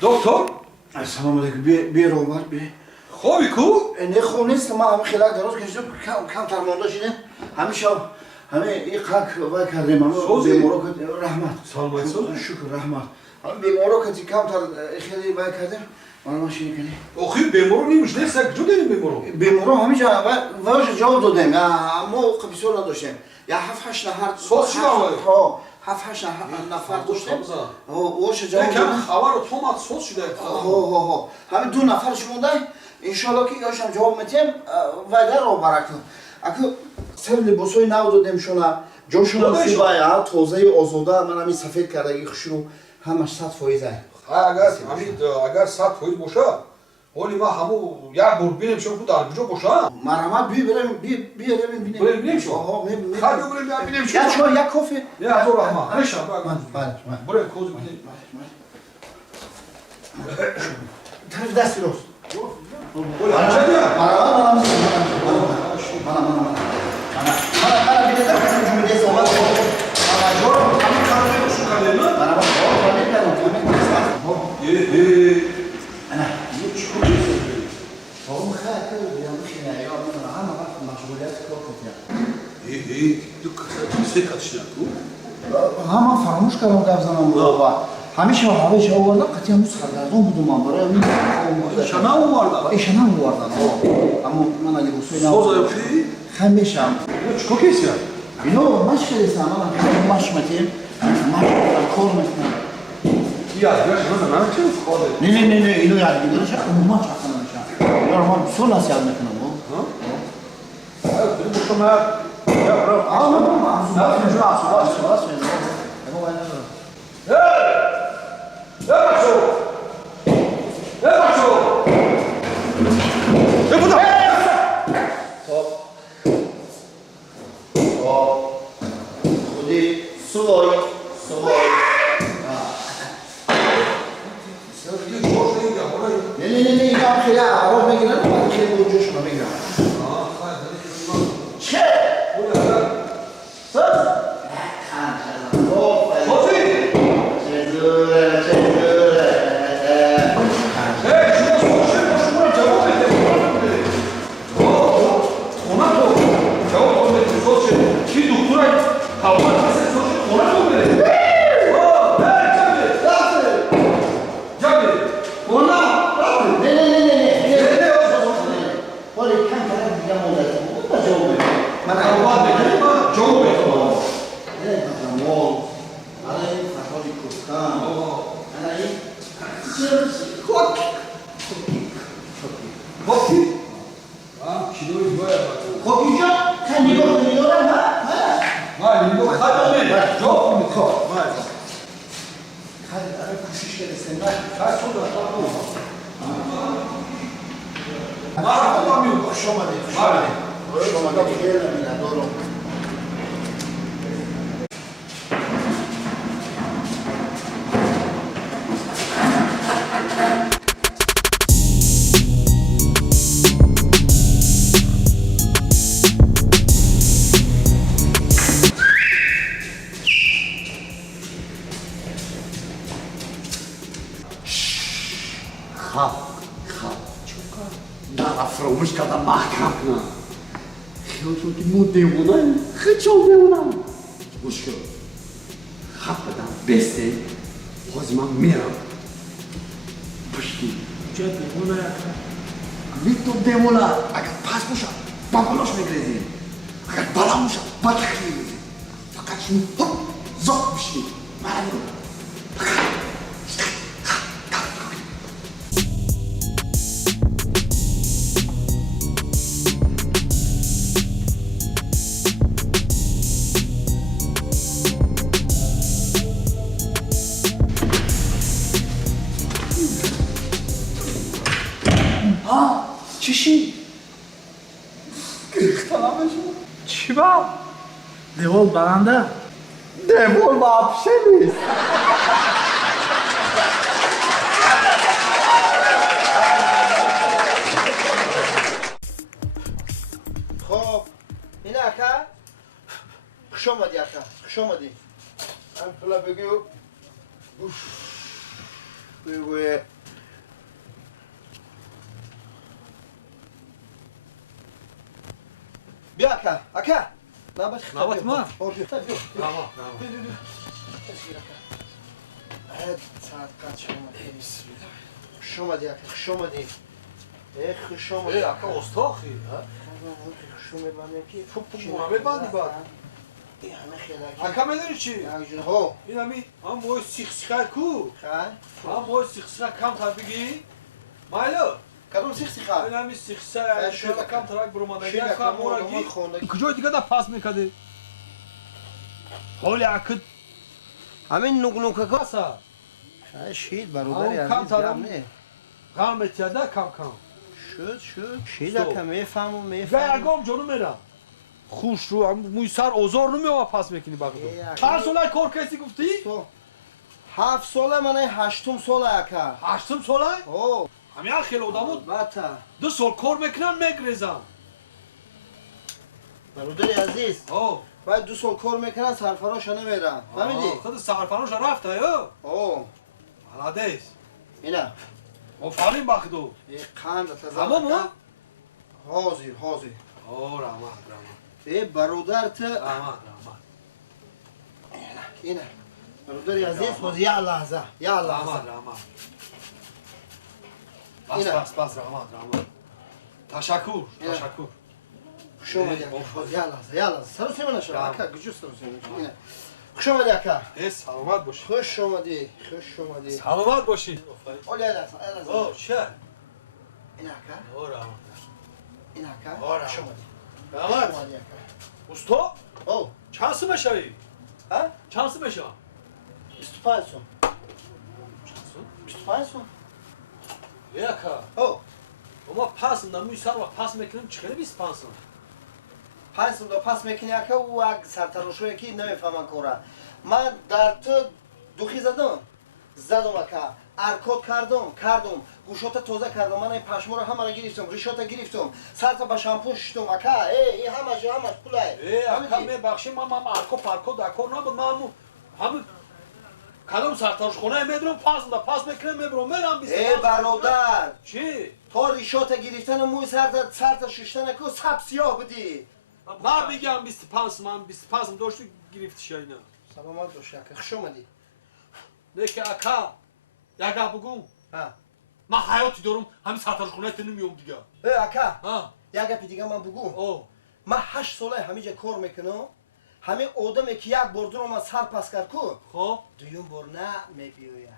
دکتر؟ السلام علیکم بی رومار بی خوبی کو؟ نه خوب نیست ما همه خیلی دراز کشیدم کم تر مونده شدیم همیشه همه این قاک وای کردیم اما بیمارو که رحمت سلامت سلام شکر رحمت همه بیمارو که کم تر خیلی وای کردیم من ماشین کنی اوخی بیمارو نیمش نه سگ جو داریم بیمارو همیشه واش جواب دادیم اما قبیسو نداشتیم یا 7-8 نفر صوت چی آمده؟ 7-8 نفر داشتیم واش جواب یکم خبر و تومات صوت شده همه 2 نفرش مونده انشالله که یاشم جواب میتیم وگر رو برکتم اگه سر لباسای نو دادیم شونا جوشون سیبایا توزه آزوده من همین سفید کردگی خشنو همش 100% اگر 100% باشه ولی ما همو یک بار بینیم شما کو در کجا باشه مرحمت بیارم ببینیم بریم شما آها خالی ببینیم شما یا چای یا کافی یا تو رحمت نشه بله بریم کوز ببینیم طرف دست راست ولی چه همه فراموش کردم گفت زنم بابا همیشه هوایش آوردن قطعا همون سردردان بودم من برای همین شما اومدن ایشان هم آوردن اما من اگه بسوی نبودم سوزا یکی خمیشم چیکار کسی اینو مشکل است من خیلی مشکل میتیم کار میکنم یا من چه خاله نه اینو یاد بگیرش عموما چاکنه میشم یا من سول نسیت میکنم بریم شما یا برو فراموش کردم محکم کنم خیال شد که مو دیوانه خیلی چون دیوانم گوش کن خب بدم بسته باز من میرم پشتی چه دیوانه ویکتور دیوانه اگر پس باشه بابالاش میگریزیم اگر بالا باشه بطخی میگریزیم فقط شما هپ زاق بشید من چی؟ گریختنم شما چی با؟ دیوال برنده؟ دیوال با اپشه نیست خب این اکا خوش آمدی اکا خوش آمدی هم پلا بگیو بگویه بیا اکا نبات خطاب نبات ما؟ بیا Tamam, tamam. ساعت قد شما دی اکا شما دی شما دی Aka ostaxi, ha? شما بندیم که Muhammed bandi bak. همه خیلی Aka mederi çi? یک جون ها İna mi? Am moy sixxar ku. خواهد Am moy sixxar kam tabigi. Maylo. کدوم سیخ خواهد İna mi sixxar şöyle kam tarak brumada. شیل Ya kam ora کدوم gi. خونده Kujoj diga da pas mekade. Holi akıt همین نگنوکه که kasa. شید برادری آه، کم عزیز ترم. گم نه Kam etiyada kam kam. شد شید Stop. اکا میفهم و Ve میفهم agom canım mera. Xush ru am muysar ozor nu pas mekini bakdo. Ya, Kar solay korkesi gufti? تو 7 ساله من 8 ساله اکا Açtım solay. او Am ya khel odamut. باتا Du sol kor meknan megrezam. برادری عزیز Oh. باید 2 سال کار میکنن سرفراش نمیرم فهمیدی؟ Kız sarfanoş rafta yo. او Alades. اینا O falim bakdo. ای قند تزا Tamam mı? حاضر حاضر Oh rahmat rahmat. ای برادرت Rahmat rahmat. اینا برادری عزیز باز یا لحظه یا لحظه Rahmat rahmat. Bas Yine. bas bas rahmat rahmat. Teşekkür, Yine. teşekkür. خوش اومدی ای، اکا باز یا لحظه یا لحظه سر سیمه نشو Tamam. اکا گجو سر سیمه اینا خوش اومدی اکا Selamat boş. خوش اومدی خوش اومدی Selamat boşi. اول یا لحظه یا لحظه Oh şer. اینا اکا Oh rahmat. اینا اکا آره. خوش اومدی خوش Rahmat. اومدی اکا Usta, او çansı meşayı. ها Çansı meşa. 25 سون Çansı? 25 سون Yaka. او Ama pasında müsar ve pas mekinim çıkarı biz pasın. 5 سون دو پاس میکنی اکا و اگ سرتراشوی کی نمیفهمن کورا من در تو دوخی زدم اکا ارکود کردم گوشات تازه کردم من این پشمو رو همه رو گرفتم ریشات گرفتم سرت با شامپو شستم اکا ای همش پولای Aka me bakşim ama arko parko da kor ne bu namu. Hamı kalım sartaş kona emedron pasında pas mekinim mebron meram biz. ای برادر Çi? تا ریشات گرفتن موی سرت ششتن اکا سب سیاه بودی Ne bilgem biz pasman biz pasım doştu girifti şeyine. سلامت باش اکا خوش اومدی Ne ki aka. Yaga bugün. ها Ben hayat ediyorum. Hem sartaş kona tanımıyorum diye. ای اکا Ha. یک گپی دیگه من بگو O. من 8 ساله همیجا کار میکنم همه آدمی که یک بار دو ما سر پس کرد کو Hop. دویم بار نه میبیوید